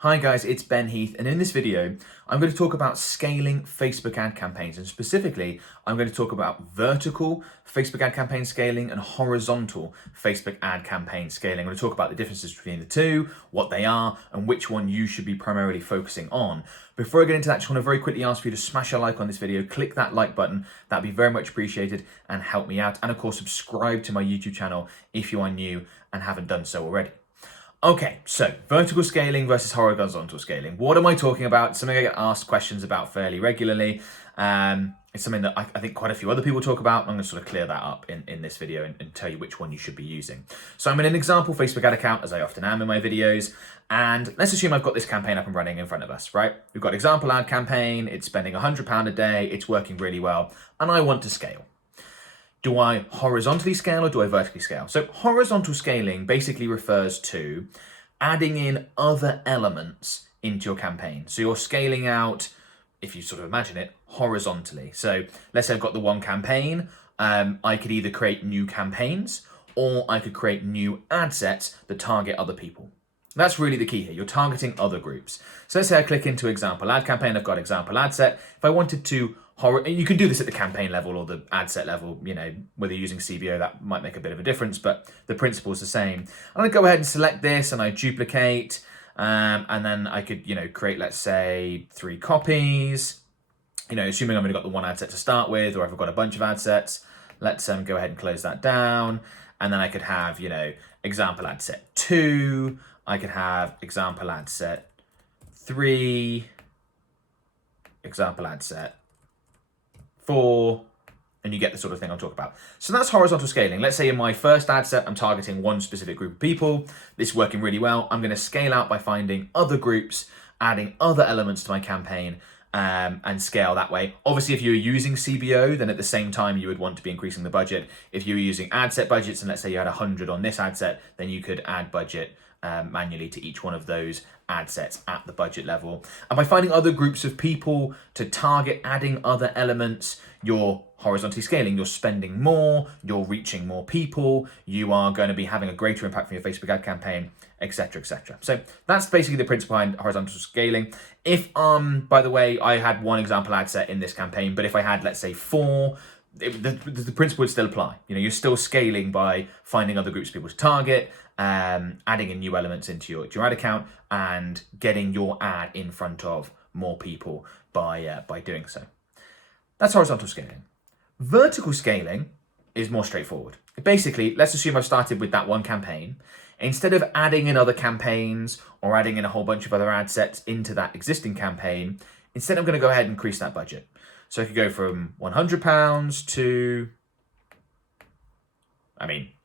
Hi guys, it's Ben Heath, and in this video, I'm going to talk about scaling Facebook ad campaigns, and specifically, I'm going to talk about vertical Facebook ad campaign scaling and horizontal Facebook ad campaign scaling. I'm going to talk about the differences between the two, what they are, and which one you should be primarily focusing on. Before I get into that, I just want to very quickly ask for you to smash a like on this video, click that like button, that'd be very much appreciated and help me out. And of course, subscribe to my YouTube channel if you are new and haven't done so already. Okay, so vertical scaling versus horizontal scaling. What am I talking about? It's something I get asked questions about fairly regularly. It's something that I think quite a few other people talk about. I'm going to sort of clear that up in this video and tell you which one you should be using. So I'm in an example Facebook ad account, as I often am in my videos. And let's assume I've got this campaign up and running in front of us, right? We've got example ad campaign. It's spending £100 a day. It's working really well. And I want to scale. Do I horizontally scale or do I vertically scale? So horizontal scaling basically refers to adding in other elements into your campaign. So you're scaling out, if you sort of imagine it, horizontally. So let's say I've got the one campaign. I could either create new campaigns or I could create new ad sets that target other people. That's really the key here. You're targeting other groups. So let's say I click into example ad campaign. I've got example ad set. If I wanted to you can do this at the campaign level or the ad set level, whether you're using CBO, that might make a bit of a difference, but the principle is the same. I'm gonna go ahead and select this and I duplicate, and then I could, create, let's say 3 copies, assuming I've only got the one ad set to start with, or if I've got a bunch of ad sets. Let's go ahead and close that down. And then I could have, example ad set 2, I could have example ad set 3, example ad set 4, and you get the sort of thing I'll talk about. So that's horizontal scaling. Let's say in my first ad set, I'm targeting one specific group of people. This is working really well. I'm going to scale out by finding other groups, adding other elements to my campaign, and scale that way. Obviously, if you're using CBO, then at the same time, you would want to be increasing the budget. If you were using ad set budgets, and let's say you had 100 on this ad set, then you could add budget manually to each one of those ad sets at the budget level. And by finding other groups of people to target, adding other elements, you're horizontally scaling. You're spending more, you're reaching more people, you are going to be having a greater impact from your Facebook ad campaign, etc., etc. So that's basically the principle behind horizontal scaling. If, by the way, I had one example ad set in this campaign, but if I had, let's say 4, the principle would still apply. You're still scaling by finding other groups of people to target, adding in new elements into your ad account, and getting your ad in front of more people by doing so. That's horizontal scaling. Vertical scaling is more straightforward. Basically, let's assume I've started with that one campaign. Instead of adding in other campaigns or adding in a whole bunch of other ad sets into that existing campaign, instead I'm going to go ahead and increase that budget. So I could go from £100 to,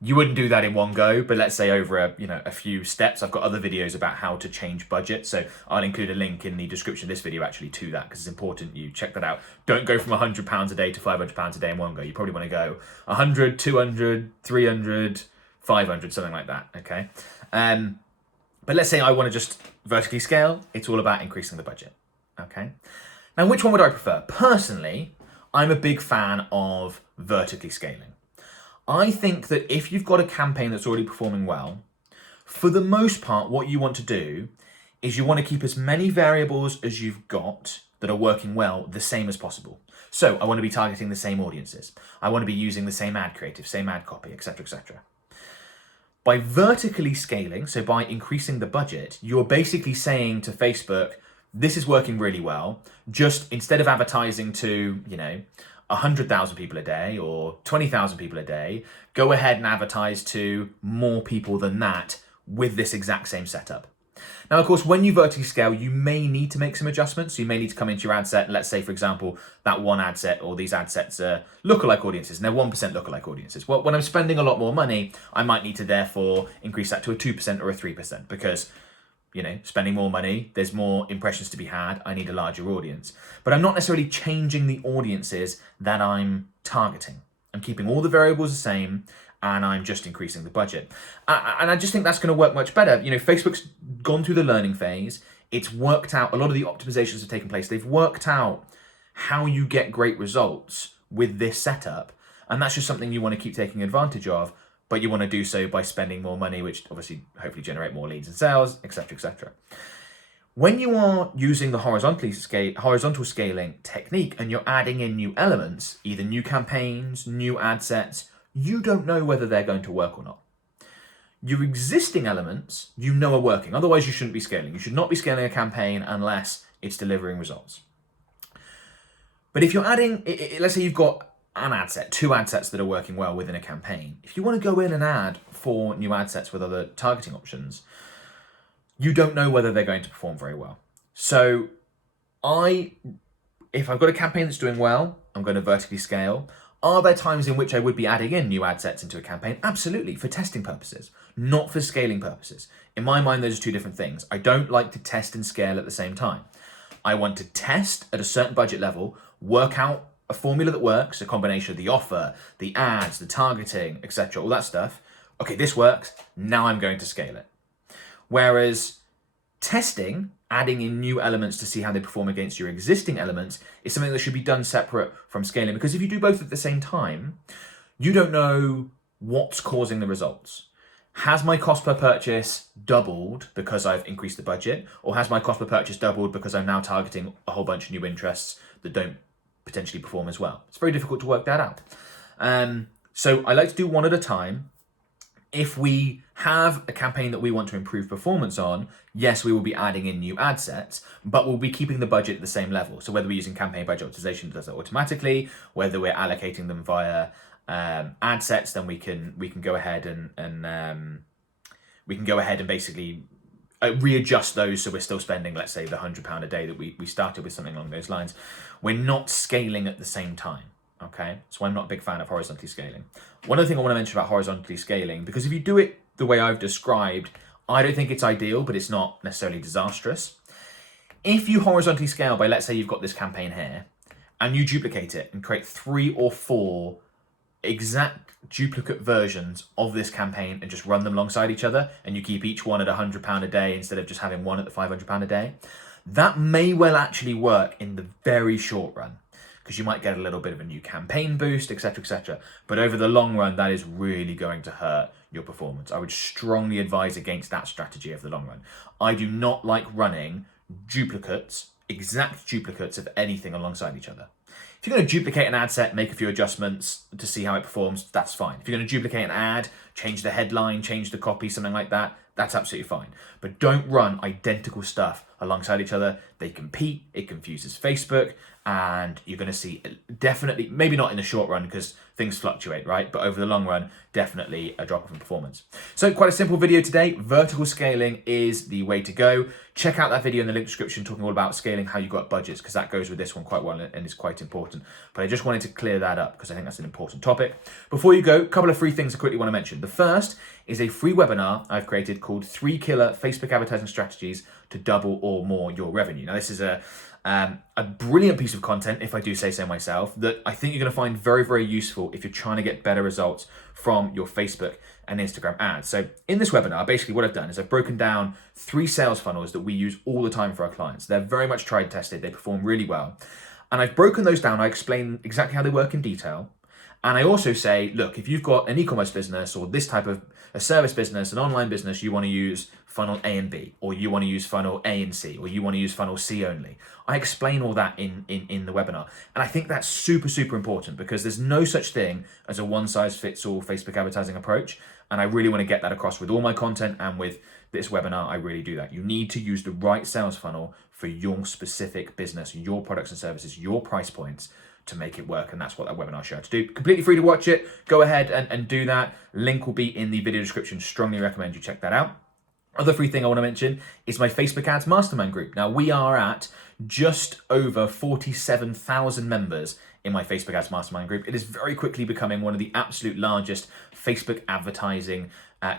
you wouldn't do that in one go, but let's say over a few steps. I've got other videos about how to change budget, so I'll include a link in the description of this video actually to that, because it's important you check that out. Don't go from £100 a day to £500 a day in one go. You probably want to go 100, 200, 300, 500, something like that, okay? But let's say I want to just vertically scale. It's all about increasing the budget, okay? Now, which one would I prefer? Personally, I'm a big fan of vertically scaling. I think that if you've got a campaign that's already performing well, for the most part, what you want to do is you want to keep as many variables as you've got that are working well the same as possible. So I want to be targeting the same audiences. I want to be using the same ad creative, same ad copy, etc., etc. By vertically scaling, so by increasing the budget, you're basically saying to Facebook, this is working really well. Just instead of advertising to, 100,000 people a day or 20,000 people a day, go ahead and advertise to more people than that with this exact same setup. Now, of course, when you vertically scale, you may need to make some adjustments. You may need to come into your ad set. And let's say, for example, that one ad set or these ad sets are lookalike audiences, and they're 1% lookalike audiences. Well, when I'm spending a lot more money, I might need to therefore increase that to a 2% or a 3% because spending more money, there's more impressions to be had. I need a larger audience. But I'm not necessarily changing the audiences that I'm targeting. I'm keeping all the variables the same, and I'm just increasing the budget. And I just think that's going to work much better. Facebook's gone through the learning phase. It's worked out, a lot of the optimizations have taken place. They've worked out how you get great results with this setup. And that's just something you want to keep taking advantage of. But you want to do so by spending more money, which obviously hopefully generate more leads and sales, etc., etc. When you are using the horizontal scaling technique and you're adding in new elements, either new campaigns, new ad sets, you don't know whether they're going to work or not. Your existing elements, you know, are working. Otherwise, you shouldn't be scaling. You should not be scaling a campaign unless it's delivering results. But if you're adding, let's say you've got an ad set, 2 ad sets that are working well within a campaign. If you want to go in and add 4 new ad sets with other targeting options, you don't know whether they're going to perform very well. So if I've got a campaign that's doing well, I'm going to vertically scale. Are there times in which I would be adding in new ad sets into a campaign? Absolutely, for testing purposes, not for scaling purposes. In my mind, those are 2 different things. I don't like to test and scale at the same time. I want to test at a certain budget level, work out a formula that works, a combination of the offer, the ads, the targeting, etc., all that stuff. Okay, this works. Now I'm going to scale it. Whereas testing, adding in new elements to see how they perform against your existing elements, is something that should be done separate from scaling. Because if you do both at the same time, you don't know what's causing the results. Has my cost per purchase doubled because I've increased the budget? Or has my cost per purchase doubled because I'm now targeting a whole bunch of new interests that don't potentially perform as well? It's very difficult to work that out. So I like to do one at a time. If we have a campaign that we want to improve performance on, yes, we will be adding in new ad sets, but we'll be keeping the budget at the same level. So whether we're using campaign budget optimization that does that automatically, whether we're allocating them via ad sets, then we can go ahead and basically readjust those so we're still spending, let's say, the £100 a day that we started with, something along those lines. We're not scaling at the same time. Okay, so I'm not a big fan of horizontally scaling. One other thing I want to mention about horizontally scaling, because if you do it the way I've described, I don't think it's ideal, but it's not necessarily disastrous. If you horizontally scale by, let's say you've got this campaign here, and you duplicate it and create 3 or 4 exact duplicate versions of this campaign and just run them alongside each other, and you keep each one at £100 a day instead of just having one at the £500 a day, that may well actually work in the very short run, because you might get a little bit of a new campaign boost, etc., etc. But over the long run, that is really going to hurt your performance. I would strongly advise against that strategy over the long run. I do not like running duplicates, exact duplicates of anything alongside each other. If you're going to duplicate an ad set, make a few adjustments to see how it performs, that's fine. If you're going to duplicate an ad, change the headline, change the copy, something like that, that's absolutely fine. But don't run identical stuff alongside each other. They compete, it confuses Facebook, and you're going to see definitely, maybe not in the short run because things fluctuate, right? But over the long run, definitely a drop off in performance. So quite a simple video today. Vertical scaling is the way to go. Check out that video in the link description talking all about scaling, how you got budgets, because that goes with this one quite well and is quite important. But I just wanted to clear that up because I think that's an important topic. Before you go, a couple of free things I quickly want to mention. The first is a free webinar I've created called 3 Killer Facebook Advertising Strategies to Double or More Your Revenue. Now, this is a brilliant piece of content, if I do say so myself, that I think you're going to find very, very useful if you're trying to get better results from your Facebook and Instagram ads. So in this webinar, basically what I've done is I've broken down 3 sales funnels that we use all the time for our clients. They're very much tried and tested. They perform really well. And I've broken those down. I explain exactly how they work in detail. And I also say, look, if you've got an e-commerce business or this type of a service business, an online business, you want to use funnel A and B, or you want to use funnel A and C, or you want to use funnel C only. I explain all that in the webinar. And I think that's super, super important because there's no such thing as a one-size-fits-all Facebook advertising approach. And I really want to get that across with all my content, and with this webinar, I really do that. You need to use the right sales funnel for your specific business, your products and services, your price points, to make it work. And that's what that webinar showed to do. Completely free to watch it. Go ahead and do that. Link will be in the video description. Strongly recommend you check that out. Other free thing I want to mention is my Facebook Ads Mastermind group. Now, we are at just over 47,000 members in my Facebook Ads Mastermind group. It is very quickly becoming one of the absolute largest Facebook advertising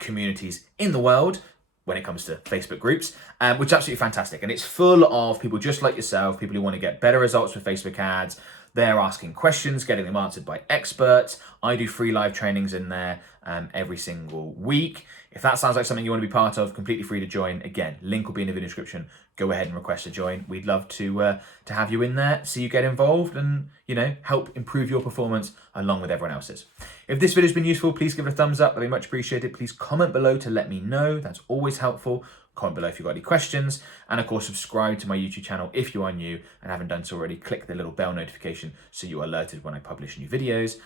communities in the world when it comes to Facebook groups, which is absolutely fantastic. And it's full of people just like yourself, people who want to get better results with Facebook ads. They're asking questions, getting them answered by experts. I do free live trainings in there every single week. If that sounds like something you want to be part of, completely free to join. Again, link will be in the video description. Go ahead and request to join. We'd love to have you in there, see you get involved, and help improve your performance along with everyone else's. If this video has been useful, please give it a thumbs up. That'd be much appreciated. Please comment below to let me know. That's always helpful. comment below if you've got any questions. And of course, subscribe to my YouTube channel if you are new and haven't done so already. Click the little bell notification so you're alerted when I publish new videos.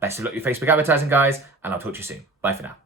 Best of luck with your Facebook advertising, guys, and I'll talk to you soon. Bye for now.